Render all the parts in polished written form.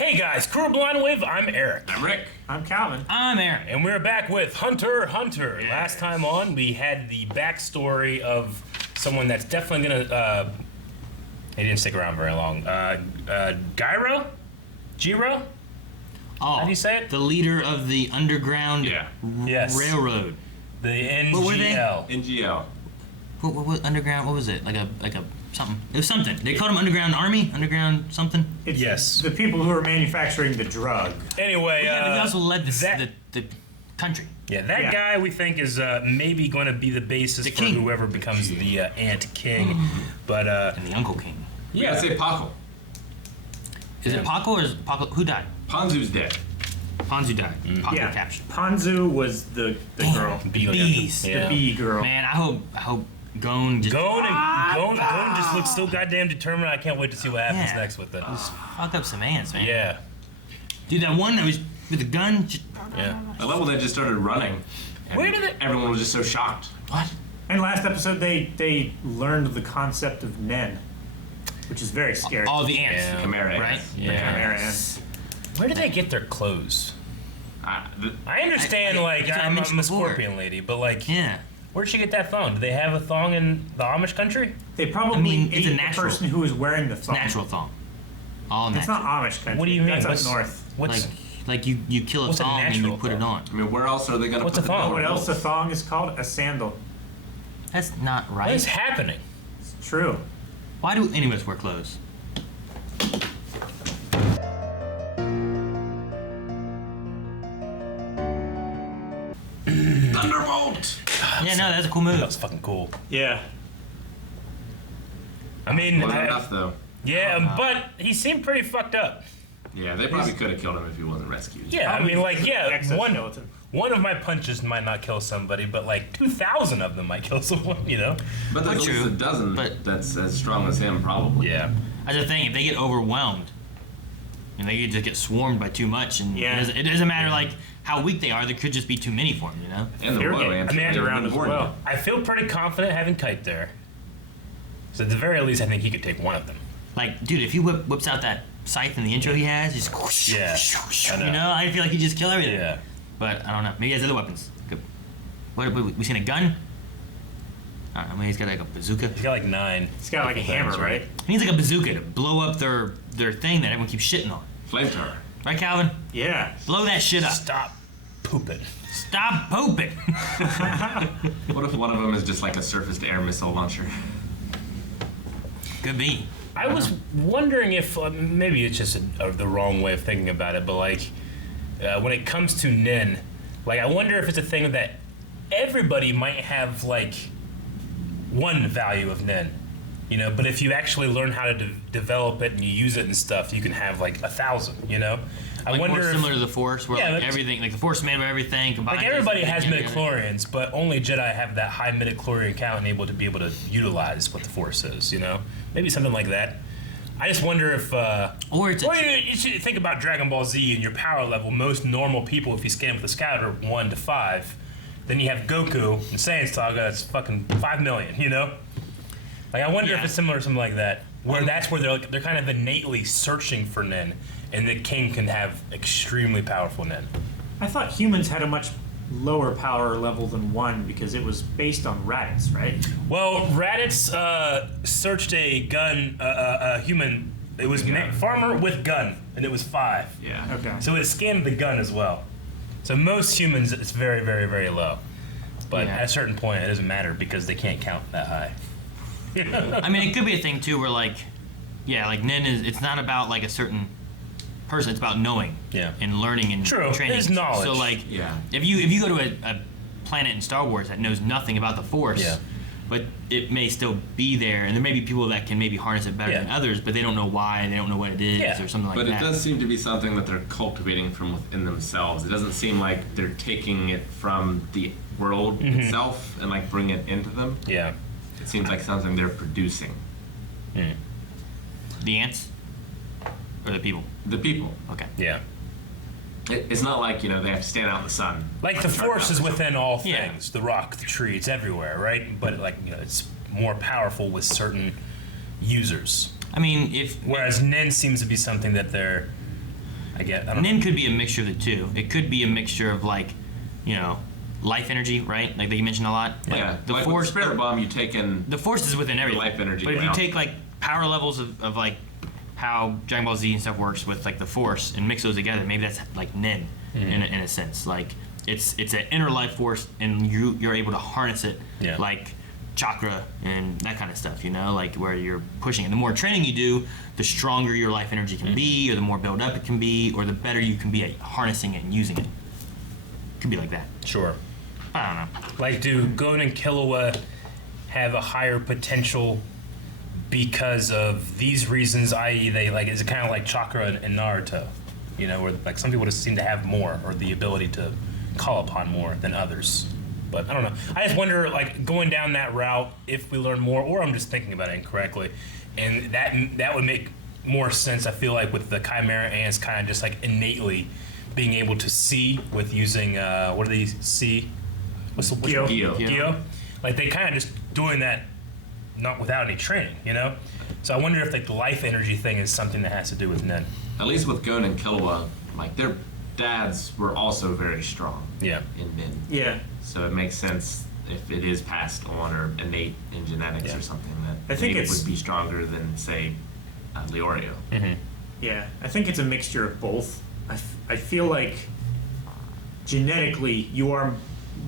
Hey guys, Crew Blind Wave, I'm Eric. I'm Rick. I'm Calvin. I'm Aaron. And we're back with Hunter x Hunter. Yes. Last time on, we had the backstory of someone that's definitely gonna, he didn't stick around very long. Gyro? Giro? Oh, how do you say it? The leader of the underground Yes. railroad. The NGL. What were they? NGL. What underground? What was it? Like a something. It was something. They called them underground army, underground something. It's Yes. the people who are manufacturing the drug. Anyway, Yeah, but he also led the country. Yeah, that guy we think is maybe going to be the basis The for king. whoever becomes the Ant King. But And the Uncle King. Yeah, say Paco. Is it Paco or is it Paco? Who died? Ponzu's dead. Ponzu died. Paco Yeah, captured. Ponzu was the girl, Bees. the bee girl. Man, I hope Gon just Gon just looks so goddamn determined. I can't wait to see what happens next with it. just fuck up some ants, man. Yeah. Dude, that one that was with the gun. Just, Yeah. The level they just started running. And Where did it- everyone was just so shocked. what? And last episode, they learned the concept of Nen, which is very scary. All the ants. Yeah. Chimera. Right? Yeah. Chimera ants. Where did they get their clothes? I understand, that's what I I'm mentioned a before. scorpion lady, but like, Yeah. where'd she get that thong? Do they have a thong in the Amish country? They probably I mean, it's ate a the natural- person who was wearing the thong. Natural thong. All It's natural. not Amish country. What do you mean? That's What's- up north. What's Like you kill a What's a thong and you natural put it thong? on. I mean, where else are they going to What's put a the thong? dog? What else a thong is called? A sandal. That's not what right. is happening? It's true. Why do any of us wear clothes? Thunderbolt! Yeah, no, that's a cool That move. was fucking cool. Yeah. I mean, Wasn't enough, though. yeah, but he seemed pretty fucked up. Yeah, they probably could have killed him if he wasn't rescued. Yeah, I mean, like, yeah, Exoskeleton. one of my punches might not kill somebody, but like 2,000 of them might kill someone, you know? But there's at True, least a dozen but- that's as strong as him, probably. Yeah. That's the thing. If they get overwhelmed, and they could just get swarmed by too much, and Yeah. it doesn't matter like how weak they are. There could just be too many for them, you know. And the Fear royal game. ants. I mean, they've around been as born well. yet. I feel pretty confident having Kite there. So at the very least, I think he could take one of them. Like, dude, if he whips out that scythe in the intro he has, just Yeah, I know. you know, I feel like he just kill everything. Yeah. But I don't know. Maybe he has other weapons. What we seen a gun? I don't know. Maybe he's got like a bazooka. He's got like 9. It's got like a hammer, right? He needs like a bazooka to blow up their thing that everyone keeps shitting on. Flamethrower. Right, Calvin? Yeah. Blow that shit up. Stop pooping. Stop pooping. What if one of them is just like a surface-to-air missile launcher? Could be. I was wondering if maybe it's just the wrong way of thinking about it, but like when it comes to Nin, like I wonder if it's a thing that everybody might have like one value of Nin, you know. But if you actually learn how to develop it and you use it and stuff, you can have like 1,000, you know. I Like wonder more if, similar to the Force, where Yeah, like that's- everything, like the Force is made of everything combined. like everybody has Yeah. midichlorians, but only Jedi have that high midichlorian count and able to be able to utilize what the Force is, you know. Maybe something like that. I just wonder if. Or it's a, Well, you should think about Dragon Ball Z and your power level. Most normal people, if you scan with the scout, are 1 to 5. Then you have Goku and Saiyan Saga, that's fucking 5 million, you know? Like, I wonder if Yeah. it's similar to something like that, where that's where they're kind of innately searching for Nin, and the king can have extremely powerful Nin. I thought humans had a much lower power level than 1 because it was based on Raditz, right? Well, Raditz searched a gun, a human. It was farmer with gun, and it was 5. Yeah. Okay. So it scanned the gun as well. So most humans, it's very, very, very low. But Yeah. at a certain point, it doesn't matter because they can't count that high. I mean, it could be a thing too, where like, yeah, like Nin is. It's not about like a certain person. It's about knowing, Yeah. and learning and True, training. it's knowledge. So like, Yeah. if you go to a planet in Star Wars that knows nothing about the Force, Yeah. but it may still be there, and there may be people that can maybe harness it better Yeah. than others, but they don't know why, they don't know what it is, Yeah. or something like But that. it does seem to be something that they're cultivating from within themselves. It doesn't seem like they're taking it from the world itself and like bringing it into them. Yeah. It seems like something they're producing. The ants, or the people. The people. Okay. Yeah. It's not like, they have to stand out in the sun. Like the Force is within all Yeah. things. The rock, the tree, it's everywhere, right? But like, it's more powerful with certain users. I mean, if Whereas Nin seems to be something that they're I get. I don't know. Nin could be a mixture of the two. It could be a mixture of like, life energy, right? Like that you mentioned a lot. Like Yeah, the like force. with Spirit Bomb, you take in The force is within everything. life energy But if you down. take like power levels of like how Dragon Ball Z and stuff works with like the force and mix those together, maybe that's like Nin in a sense. Like it's an inner life force and you're able to harness it like chakra and that kind of stuff, like where you're pushing it. The more training you do, the stronger your life energy can be, or the more built up it can be, or the better you can be at harnessing it and using it. Could be like that. Sure. I don't know. Like, do Gon and Killua have a higher potential because of these reasons? I.e., they like, is it kind of like Chakra and Naruto? Where like some people just seem to have more or the ability to call upon more than others. But I don't know. I just wonder, like, going down that route, if we learn more, or I'm just thinking about it incorrectly, and that would make more sense. I feel like with the Chimera ants, kind of just like innately being able to see with using what do they see? What's the Gyo. Gyo. Like they kind of just doing that, not without any training, So I wonder if like the life energy thing is something that has to do with Nen. At least with Gon and Killua, like their dads were also very strong Yeah. in Nin. Yeah. So it makes sense if it is passed on or innate in genetics Yeah. or something I that think maybe it's- would be stronger than, say, Leorio. Yeah, I think it's a mixture of both. I feel like genetically you are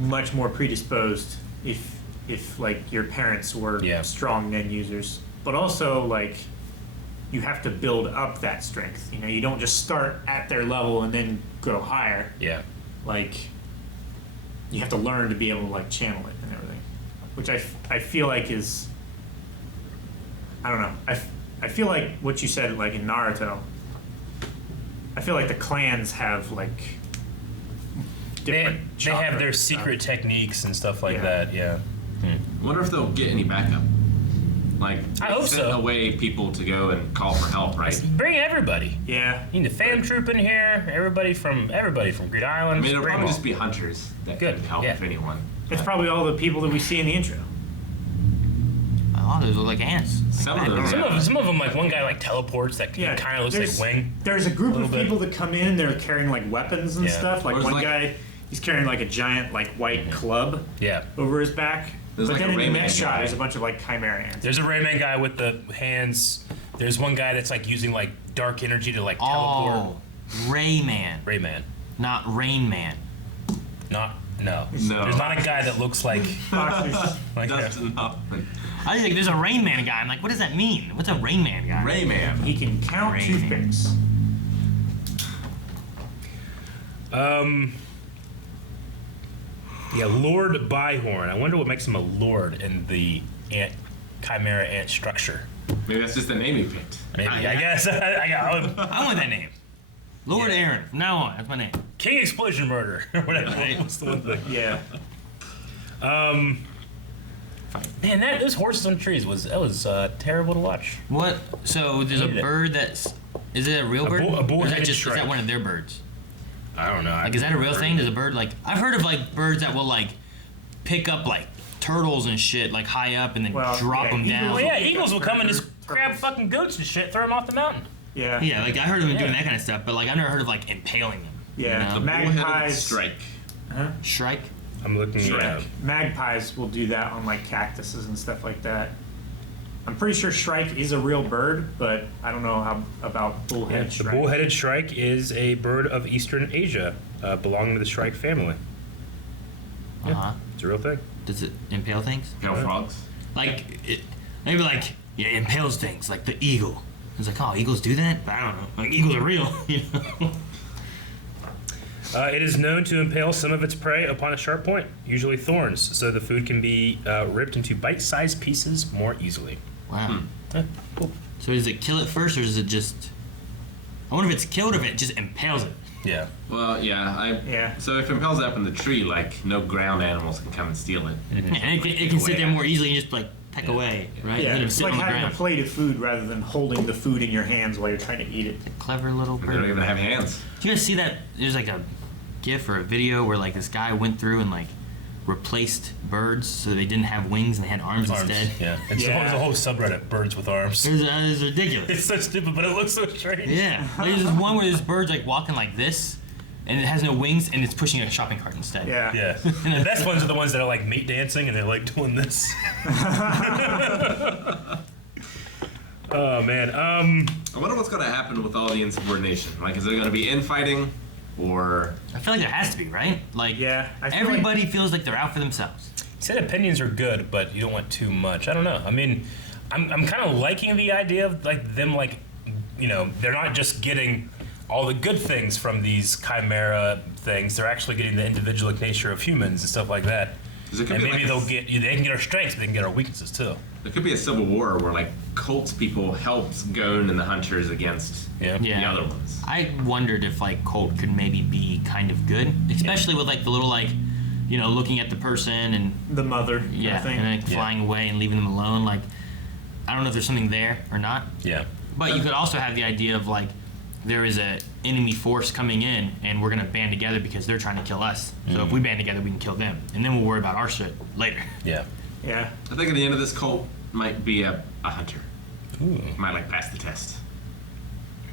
much more predisposed if like your parents were strong Nen users, but also like you have to build up that strength. You don't just start at their level and then go higher. Yeah. Like you have to learn to be able to like channel it and everything, which I feel like is, I don't know. I feel like what you said, like in Naruto, I feel like the clans have like They different have chakra their stuff. secret techniques and stuff like Yeah. that. Yeah. Wonder if they'll get any backup. Like, I hope send so. away people to go and call for help, right? Bring everybody. Yeah. You need the fam troop in here. Everybody from Greed Island. I mean, it'll bring probably them just be hunters that Good, can help, yeah. if anyone. It's probably all the people that we see in the intro. Oh, those look like ants. Some of Like them, that. all. Some of them, like one guy like teleports that Yeah, kind of looks there's- like Wing. There's a group A of little bit. people that come in. They're carrying like weapons and Yeah. stuff. Like Or it's one like- guy, he's carrying like a giant like white club Yeah. over his back. There's But like then a in the Rayman next shot, guy. there's a bunch of like chimera ants. There's a Rayman guy with the hands. There's one guy that's like using like dark energy to like teleport. Oh, Rayman, Rayman. not Rain Man. No. No. There's not a guy that looks like like Dustin Hoffman. I think there's a Rain Man guy. I'm like, what does that mean? What's a Rain Man guy? Rayman. He can count Rain. toothpicks. Yeah, Lord Byhorn. I wonder what makes him a lord in the chimera ant structure. Maybe that's just the name he picked. Maybe I guess I I want that name. Lord Aaron. From now on, that's my name. King Explosion Murder. Whatever. Right. What's the one thing? Yeah. Man, those horses on trees was terrible to watch. What? So there's a Hated it. bird that's. Is it a real bird? a Or is that bull-headed just is shrike. that one of their birds? I don't know. Like, is that a real thing? Does a bird like? I've heard of like birds that will like pick up like turtles and shit like high up and then Well, drop yeah, them eagles down. Well, yeah, Pick up eagles will come and predator just grab turtles. fucking goats and shit, throw them off the mountain. Yeah. Yeah, like I heard of them doing Yeah. that kind of stuff, but like I've never heard of like impaling them. Yeah. You know? Magpies. Bullheaded strike. Huh? Shrike. I'm looking it up. Magpies will do that on like cactuses and stuff like that. I'm pretty sure shrike is a real bird, but I don't know how about bullhead The shrike. bull-headed shrike is a bird of Eastern Asia, belonging to the shrike family. Uh huh. It's a real thing. Does it impale things? Pale frogs. Like it, maybe like yeah, it impales things like the eagle. It's like oh, eagles do that? But I don't know. Like eagles are real, you know. It is known to impale some of its prey upon a sharp point, usually thorns, so the food can be ripped into bite-sized pieces more easily. Wow. Cool. So does it kill it first, or does it just? I wonder if it's killed or if it just impales it. Yeah. Well, yeah. Yeah. So if it impales up in the tree, like no ground animals can come and steal it. Yeah, and it can sit there away. more easily and just like peck away, right? Yeah, Instead of it's sitting like on the having ground. a plate of food rather than holding the food in your hands while you're trying to eat it. Clever little They bird. don't even have hands. Do you guys see that? There's like a GIF or a video where like this guy went through and like replaced birds so they didn't have wings and they had arms instead. Yeah. It's Yeah. the whole subreddit, birds with arms. It's ridiculous. It's so stupid, but it looks so strange. Yeah. There's this one where this bird's like walking like this, and it has no wings, and it's pushing a shopping cart instead. Yeah. Yeah. The best ones are the ones that are like meat dancing and they're like doing this. Oh man. I wonder what's going to happen with all the insubordination. Like, is there going to be infighting, or I feel like there has to be, right? Like, Yeah, I feel everybody feels like they're out for themselves. He said opinions are good, but you don't want too much. I don't know. I mean, I'm kind of liking the idea of like them, like, you know, they're not just getting all the good things from these chimera things. They're actually getting the individualistic nature of humans and stuff like that. 'cause it could And be maybe like they can get our strengths, but they can get our weaknesses too. there could be a civil war where like cults people helps Gon and the hunters against Yeah. the other ones. I wondered if like Colt could maybe be kind of good, especially with like the little like, you know, looking at the person and the mother yeah, thing. and like flying away and leaving them alone. Like, I don't know if there's something there or not. Yeah. But you could also have the idea of like there is a enemy force coming in and we're gonna band together because they're trying to kill us. So if we band together, we can kill them, and then we'll worry about our shit later. Yeah. Yeah. I think at the end of this cult might be a hunter. Ooh. Might like pass the test.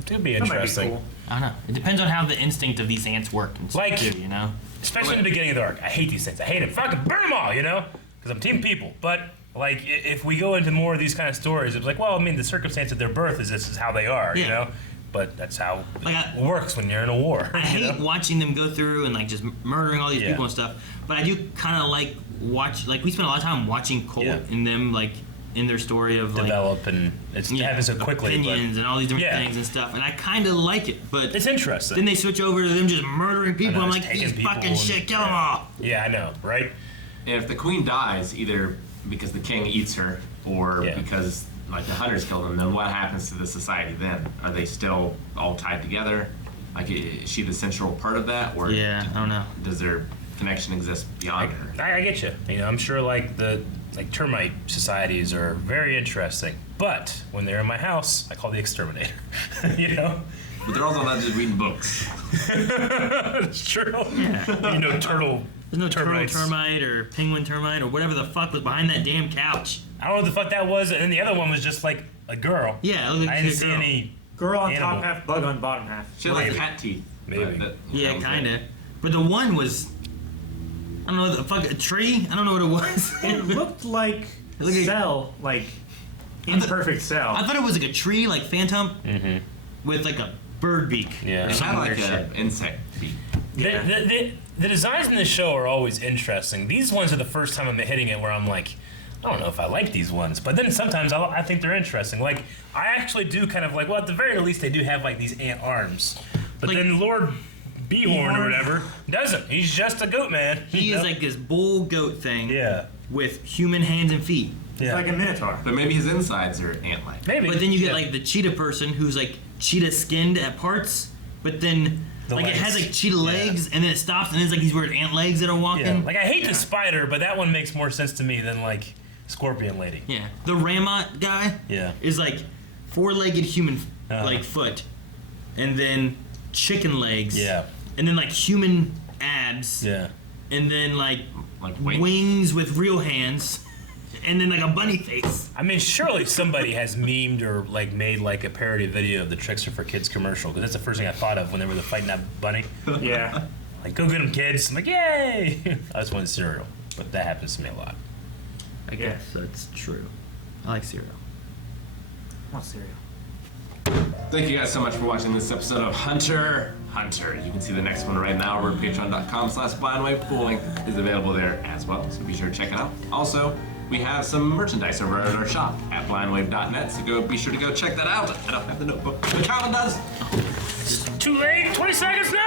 It could be That might be interesting. cool. I don't know. It depends on how the instinct of these ants work and stuff Like- too, you know. Especially in the beginning of the arc. I hate these things. I hate them. Fucking burn them all, you know? Because I'm team people. But, like, if we go into more of these kind of stories, it's like, well, I mean, the circumstance of their birth is this is how they are, you Yeah. know? But that's how Like, it works when you're in a war. I you hate know? watching them go through and like just murdering all these Yeah. people and stuff. But I do kind of like we spent a lot of time watching Colt Yeah. and them like in their story of like Develop, and it happens so quickly. opinions and all these different Yeah. things and stuff. And I kind of like it, but But it's interesting. then they switch over to them just murdering people. know, I'm just like, taking these people fucking and- shit, kill them all. Yeah, I know, right? And if the queen dies, either because the king eats her or Yeah. because like the hunters kill them, then what happens to the society then? Are they still all tied together? Like, is she the central part of that, or Yeah, I don't know. does their connection exist beyond her? I get you. You know, I'm sure like the termite societies are very interesting. But when they're in my house, I call the exterminator. You know? But they're also not just reading books. It's true. Yeah. You know, turtle. There's no termites. turtle termite or penguin termite or whatever the fuck was behind that damn couch. I don't know what the fuck that was, and then the other one was just like a girl. Yeah, it looked like I a didn't see girl. any. Girl on Animal. top half, bug on bottom half. She had like Maybe. cat teeth. Maybe. but that Yeah, was kind it. of. But the one was, I don't know, the fuck, a tree? I don't know what it was. It looked like Look at- cell, like imperfect cell. I thought it was like a tree, like phantom, with like a bird beak. Yeah. Or It had something like weird an shit. insect beak. Yeah. The designs in this show are always interesting. These ones are the first time I'm hitting it where I'm like, I don't know if I like these ones. But then sometimes I think they're interesting. Like, I actually do kind of like, well, at the very least, they do have like these ant arms. But Like- then Lord Beehorn or Beehorn? whatever doesn't. He's just a goat man. He you is know? like this bull goat thing Yeah. with human hands and feet. It's like a minotaur. But maybe his insides are ant-like. Maybe. But then you get Yeah. like the cheetah person who's like cheetah skinned at parts, but then The like it has legs. like cheetah Yeah. legs and then it stops and it's like these weird ant legs that are walking. Yeah. Like, I hate the spider, but that one makes more sense to me than like Scorpion Lady. Yeah. The Ramot guy Yeah. is like four-legged human Uh-huh. like foot, and then chicken legs. Yeah. And then like human abs. Yeah. And then like Like wings with real hands, and then like a bunny face. I mean, surely somebody has memed or like made like a parody video of the Trickster for Kids commercial, because that's the first thing I thought of when they were fighting that bunny. Yeah. Like, go get them, kids. I'm like, yay! I just wanted cereal, but that happens to me a lot. I guess that's true. I like cereal. What cereal? Thank you guys so much for watching this episode of Hunter Hunter. You can see the next one right now over at patreon.com/blindwave. Full link is available there as well, so be sure to check it out. Also, we have some merchandise over at our shop at blindwave.net, so be sure to go check that out. I don't have the notebook, but Calvin does. Too late. 20 seconds now.